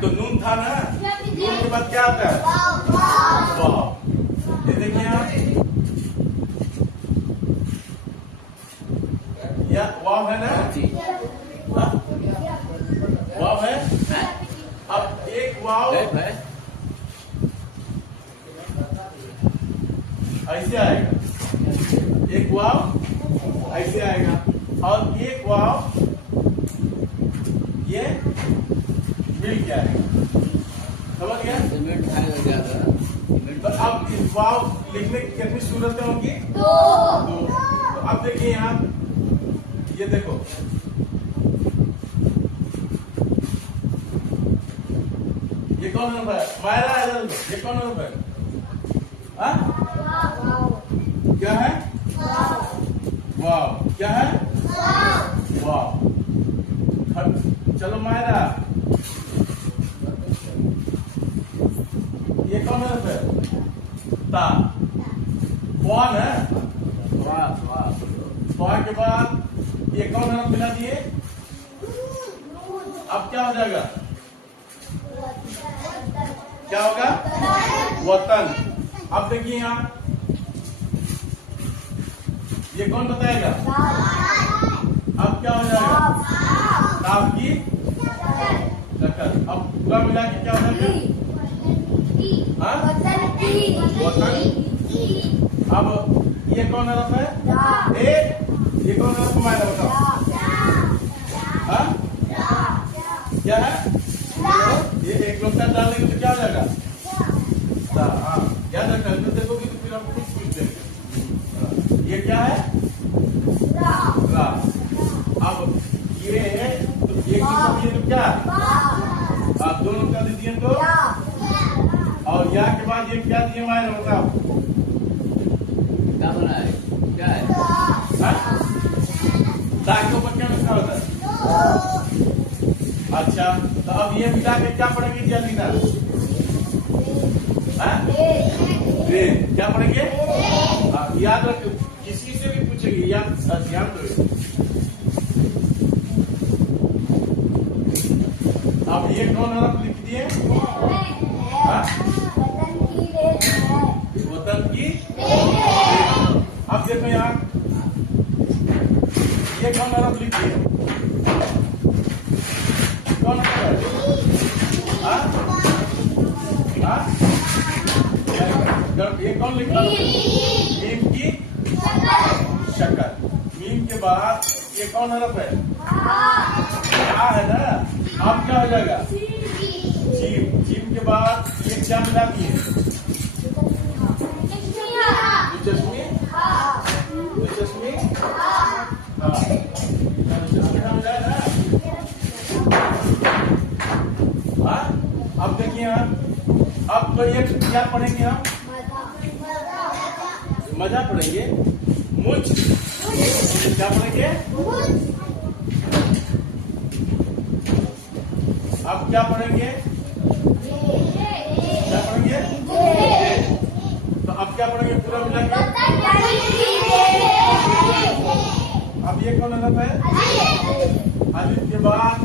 तो नून था ना, नून के बाद क्या आता है? वाव। ये देखिए आप, या वाव है ना? हाँ? वाव है। अब एक वाव ऐसे आएगा, एक वाव ऐसे आएगा और एक वाव ये मिल के आएगा। समझ गया? तो अब इस वाव लिखने की कितनी सूरतें होंगी? दो। तो अब देखिए यहाँ, ये देखो, ये कौन नंबर है? मायरा है। ये कौन नंबर है? क्या है? वाव। क्या है? वाव। चलो मायरा, ये कौन है फिर? ता। कौन है? वाह के बाद ये कौन है बिना दिए? अब क्या हो जाएगा? क्या होगा? वतन। अब देखिए यहाँ, ये कौन बताएगा? अब क्या हो जाएगा? ताव की शक्ल। अब पूरा मिला के क्या हो जाएगा? अब ये कौन हरफ है? ये कौन हरफ मायना बताओ? क्या है? ये एक लोग डालेंगे तो क्या हो जाएगा? हाँ, याद रखना। तो देखोगे तो फिर हम कुछ पूछ देंगे। ये क्या है? रा। अब ये एक तो क्या? आप दोनों का दीजिए तो, और या के बाद ये क्या दिए मायने बताओ? क्या बना है? क्या है? दाग के ऊपर क्या लिखा होता है? अच्छा, तो अब ये मिला के क्या पढ़ेंगे जल्दी ना? क्या पढ़ेंगे? याद रखो, किसी से भी पूछेंगे, याद ध्यान दो। अब ये कौन हरफ लिख दिए? वतन की। अब देखो यहाँ, ये कौन हरफ लिख दिए? कौन है? ये कौन लिखा? मीम की शक्ल। मीम के बाद ये कौन हरफ है? आ है ना? अब क्या हो जाएगा? जीम। जीम के बाद ये क्या मिला दिए? दिलचस्पी। दिलचस्पी। हाँ, दिलचस्पी हम जाए ना। हाँ, अब देखिए हम, अब तो ये क्या पढ़ेंगे हम? मजा पढ़ेंगे। मुझ। क्या पढ़ेंगे? अब क्या पढ़ेंगे? क्या पढ़ेंगे? तो अब क्या पढ़ेंगे पूरा मिला के? अब ये कौन हरफ है? अलिफ के बाद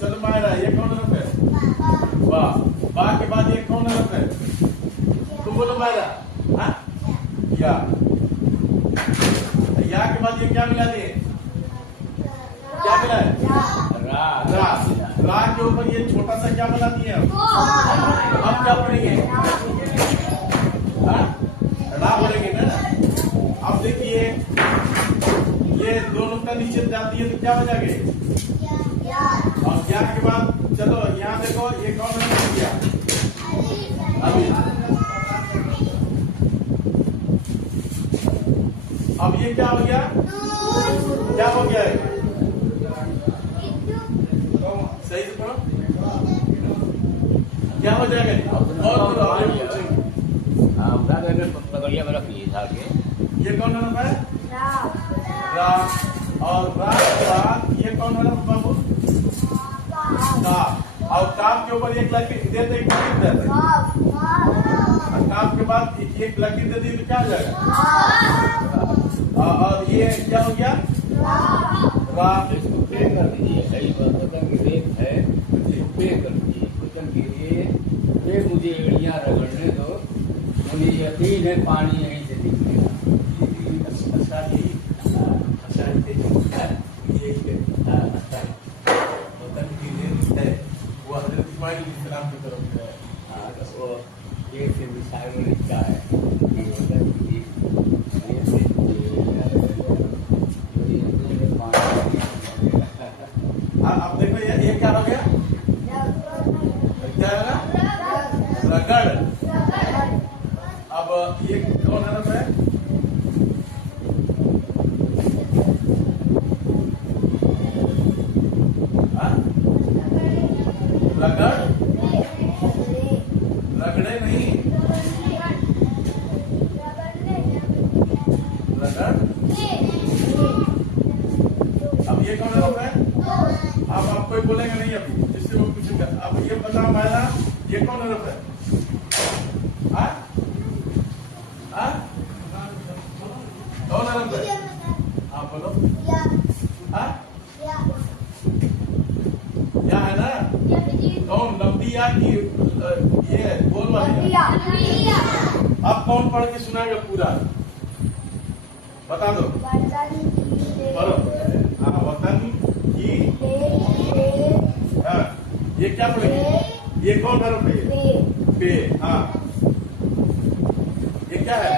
चलो मायरा, ये कौन हरफ है? वाह। बा के बाद ये कौन हरफ है? तुम बोलो मायरा। हाँ? या के बाद ये क्या मिला दिए? क्या मिला है? रा के ऊपर ये छोटा सा क्या बना दिए? अब क्या पढ़ेंगे? रा पढ़ेंगे ना। अब देखिए, ये दोनों का नीचे जाती है तो क्या हो जाएंगे? और क्या के बाद चलो यहाँ देखो, ये कौन है? गया अभी। अब ये क्या हो गया? क्या हो गया है? सही से पढ़ो। क्या हो जाएगा? और पकड़िया में रखिए आगे। ये कौन हरफ है? रा। और रा के बाद ये कौन हरफ बाबू? काफ। और काफ के ऊपर एक लकीर देते, एक लकीर देते। और काफ के बाद एक लकीर दे दी तो क्या हो जाएगा? और ये क्या हो गया? रा। इसको पे कर दीजिए। कई बार है पे कर दीजिए। वतन के लिए ये मुझे एड़ियां रगड़ने दो, मुझे यकीन है पानी यहीं से निकलेगा। अच्छा ये वतन की रेत है वो हजरत इस्माइल अलैहिस्सलाम की तरफ है। हाँ, तो वो ये से मिसाइल में लिखा है कि वतन की रेत से अब देखो ये क्या हो गया, क्या होगा, रगड़। अब ये कौन हरफ है, रगड़, रगड़े नहीं, रगड़। अब ये कौन हरफ है, अब आप कोई बोलेंगे नहीं, अभी जिससे वो पूछेगा। अब ये बताओ मायना, ये कौन हरफ है, कौन हरफ है, आप बोलो। क्या है ना, कौन लंबी या की ये गोल वाली। अब कौन पढ़ के सुनाएगा पूरा, बता दो, पढ़ो। हाँ, वतन की, हाँ, ये क्या पढ़ेगी, ये कौन हरफ है, पे। हाँ, ये क्या है,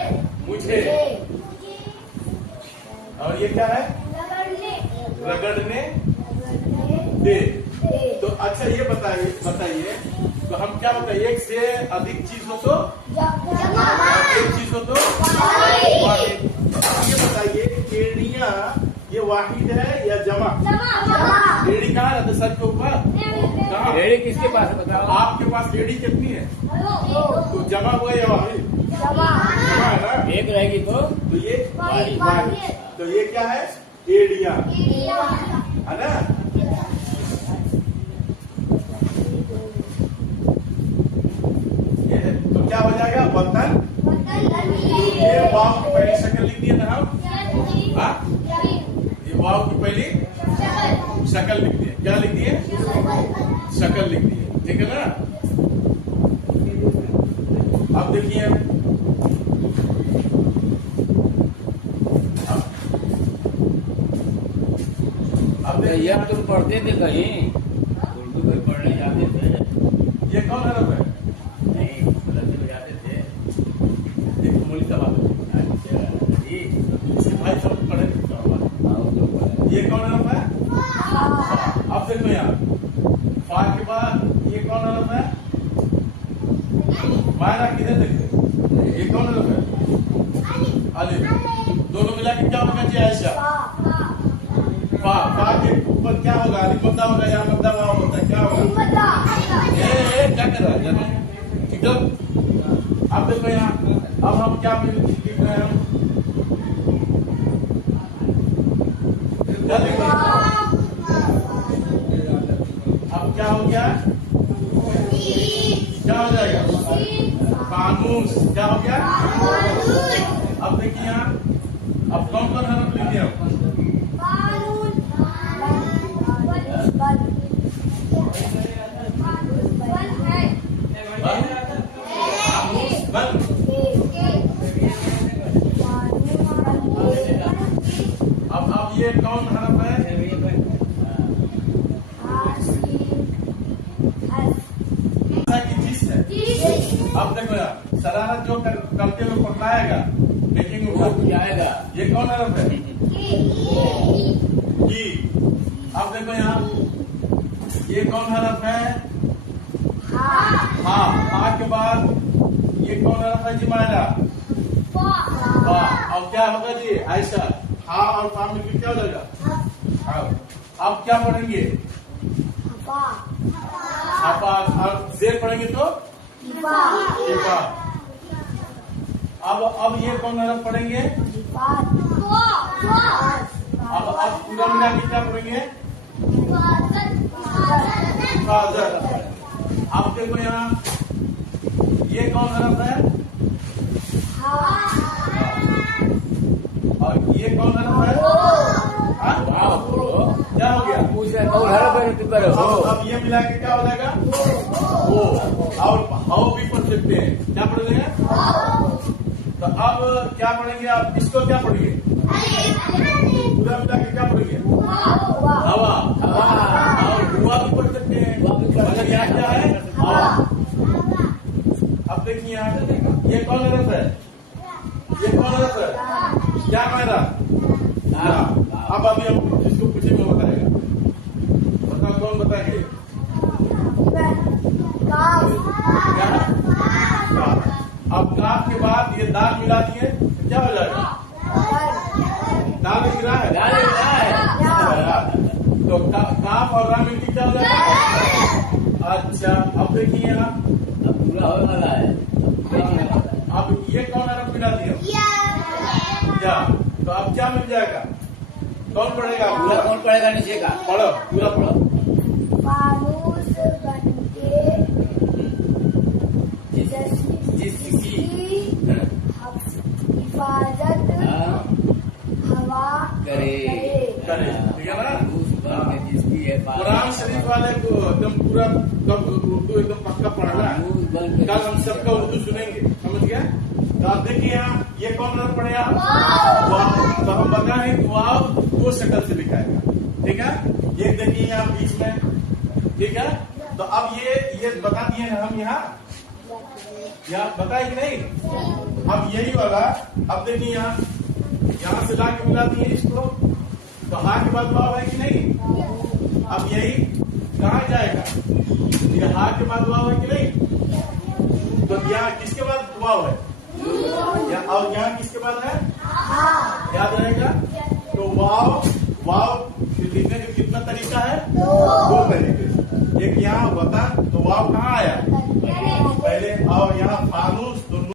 मुझे। और ये क्या है, रगड़ने दे। तो अच्छा ये बताइए तो हम क्या बताइए, एक से अधिक चीज हो तो एक चीज हो तो वाहिद। ये बताइए एड़ियां ये वाहिद है या जमा, एड़ी कहाँ रहता है, सर के ऊपर, कहाँ, एड़ी किसके पास है बताओ, आपके पास एड़ी कितनी है, तो जमा हुआ या वाहिद, जमा है ना, एक रहेगी तो ये वाहिद। तो ये क्या है, एड़ियां है ना। तो क्या हो जाएगा, वतन। ये वाव की पहली शक्ल लिख दिए ना हम, ये वाव की पहली शक्ल लिख दिए, क्या लिख दिए, शक्ल लिख दिए, ठीक है ना। अब देखिए, अब यह तुम पढ़ते थे कहीं, उर्दू में पढ़ने जाते थे, ये कौन हरफ है, नहीं गलती में जाते थे। एक मूली का बात है, इससे भाई सब पढ़े, ये कौन हरफ है, अब देखो यार, फा के बाद ये कौन हरफ है, मायना किधर देखते, ये कौन हरफ है, अलिफ। दोनों मिला के क्या होगा जी आयशा, फा के ऊपर क्या होगा, अलिफ मद्दा होगा या मद्दा वाव होता है, क्या होगा, क्या कर रहा है, ठीक है। अब देखो यहाँ, अब हम क्या लिख रहे हैं, क्या लिख रहे हैं, अब क्या हो गया, क्या हो जाएगा, कानून, क्या हो गया। अब देखिए यहाँ, अब कौन कौन हरफ लिख दिया, अब ये कौन हरफ है, की जिस है। अब देखो यार, शरारत जो करते हुए पकड़ाएगा, लेकिन वो जाएगा, ये कौन हरफ है, की। अब देखो यहाँ, ये कौन हरफ है, हाँ के बाद ये कौन हरफ है जी मायरा, वाह। अब क्या होगा जी आयशा, हाँ और फा मिलकर क्या हो जाएगा, अब क्या पढ़ेंगे, और जेर पढ़ेंगे तो अब ये कौन हरफ पढ़ेंगे, अब पूरा मिला के क्या पढ़ेंगे, अब देखो यहाँ, ये कौन हरफ है, और ये कौन हरफ है, क्या हो गया, पूछ रहे कौन हरफ है, अब ये मिला के क्या हो जाएगा, वो, और हाउ भी पढ़ सकते हैं। क्या पढ़ेंगे? तो अब क्या पढ़ेंगे आप? इसको क्या पढ़ेंगे? पूरा मिला के क्या पढ़ेंगे? हवा। और हुआ भी पढ़ सकते हैं। मगर यहाँ क्या है? हवा। अब देखिए यहाँ, ये कौन हरफ है? ये कौन हरफ है? क्या मायरा? अब अभी हम जिसको पूछेंगे वो बताएगा। बताओ, कौन बताएंगे? क्या? अब काफ के बाद ये दाल मिला दिए तो क्या हो जाएगा? दाल गिरा है। तो काफ और राम मिलकर क्या हो जाएगा? अच्छा, अब देखिए यहाँ, अब पूरा होने वाला है। अब ये कौन हरफ मिला दिया? क्या? तो अब क्या मिल जाएगा? कौन पढ़ेगा? पूरा कौन पढ़ेगा? नीचे का पढ़ो, पूरा पढ़ो। फानूस बनके जिसकी हिफाजत हवा करे। करे, ठीक है ना? जिसकी है कुरान शरीफ वाले को एकदम पूरा उर्दू एकदम पक्का पढ़ना है। कल हम सबका उर्दू सुनेंगे, समझ गया? तो आप देखिए यहाँ, ये कौन हरफ पढ़ेगा? वाव। तो हम बताएं वाव दो शक्ल से लिखाएगा, ठीक है? ये देखिए यहाँ बीच में, ठीक है? तो अब ये बता दिए हैं हम यहाँ बताए कि नहीं? अब यही वाला, अब देखिए यहाँ से ला के मिला दिए इसको, तो हा के बाद वाव है कि नहीं? अब यही कहाँ जाएगा? ये हा के बाद वाव है कि नहीं? तो यहाँ किसके बाद वाव है? और यहाँ किसके बाद है? याद रहेगा? तो वाव लिखने का कितना तरीका है? दो तरीके से। एक यहाँ बता, तो वाव कहाँ आया?